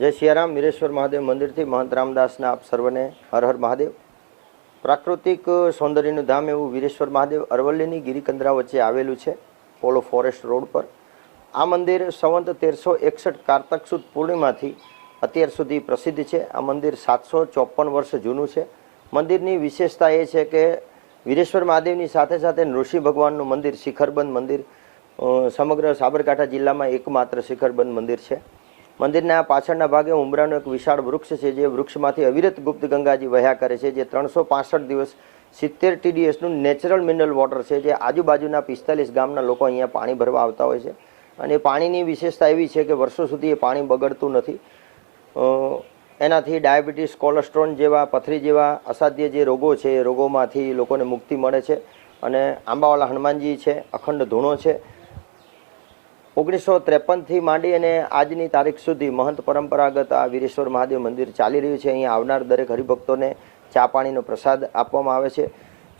જય સિયારામ વીરેશ્વર મહાદેવ મંદિરથી મહંત રામદાસના આપ સર્વને હર હર મહાદેવ. પ્રાકૃતિક સૌંદર્યનું ધામ એવું વીરેશ્વર મહાદેવ અરવલ્લીની ગિરિકંદરા વચ્ચે આવેલું છે, પોલો ફોરેસ્ટ રોડ પર. આ મંદિર સંવંત તેરસો એકસઠ કારતક સુદ પૂર્ણિમાથી અત્યાર સુધી પ્રસિદ્ધ છે. આ મંદિર સાતસો ચોપન વર્ષ જૂનું છે. મંદિરની વિશેષતા એ છે કે વીરેશ્વર મહાદેવની સાથે સાથે નૃષિ ભગવાનનું મંદિર, શિખરબંધ મંદિર સમગ્ર સાબરકાંઠા જિલ્લામાં એકમાત્ર શિખરબંધ મંદિર છે. મંદિરના પાછળના ભાગે ઉમરાનું એક વિશાળ વૃક્ષ છે જે વૃક્ષમાંથી અવિરત ગુપ્ત ગંગાજી વહ્યા કરે છે, જે ત્રણસો દિવસ સિત્તેર ટીડીએસનું નેચરલ મિનરલ વોટર છે, જે આજુબાજુના પિસ્તાલીસ ગામના લોકો અહીંયા પાણી ભરવા આવતા હોય છે. અને પાણીની વિશેષતા એવી છે કે વર્ષો સુધી એ પાણી બગડતું નથી. એનાથી ડાયાબિટીસ, કોલેસ્ટ્રોલ જેવા, પથરી જેવા અસાધ્ય જે રોગો છે, એ રોગોમાંથી લોકોને મુક્તિ મળે છે. અને આંબાવાલા હનુમાનજી છે, અખંડ ધૂણો છે. ઓગણીસો ત્રેપનથી માંડી અને આજની તારીખ સુધી મહંત પરંપરાગત આ વીરેશ્વર મહાદેવ મંદિર ચાલી રહ્યું છે. અહીંયા આવનાર દરેક હરિભક્તોને ચા પાણીનો પ્રસાદ આપવામાં આવે છે.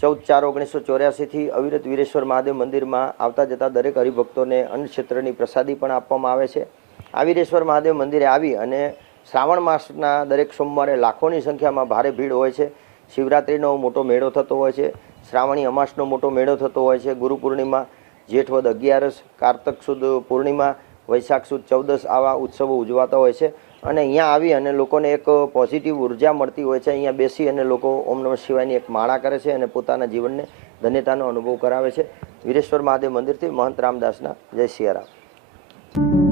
ચૌદ ચાર ઓગણીસો ચોર્યાસીથી અવિરત વીરેશ્વર મહાદેવ મંદિરમાં આવતા જતા દરેક હરિભક્તોને અન્ન ક્ષેત્રની પ્રસાદી પણ આપવામાં આવે છે. આ વીરેશ્વર મહાદેવ મંદિરે આવી અને શ્રાવણ માસના દરેક સોમવારે લાખોની સંખ્યામાં ભારે ભીડ હોય છે. શિવરાત્રિનો મોટો મેળો થતો હોય છે. શ્રાવણી અમાસનો મોટો મેળો થતો હોય છે. ગુરુ પૂર્ણિમા જેઠવદ અગિયારસ, કારતક સુદ પૂર્ણિમા, વૈશાખ સુદ ચૌદસ આવા ઉત્સવો ઉજવાતા હોય છે. અને અહીંયા આવી અને લોકોને એક પોઝિટિવ ઊર્જા મળતી હોય છે. અહીંયા બેસી અને લોકો ઓમ નમઃ શિવાયની એક માળા કરે છે અને પોતાના જીવનને ધન્યતાનો અનુભવ કરાવે છે. વીરેશ્વર મહાદેવ મંદિરથી મહંત રામદાસના જય સિયારામ.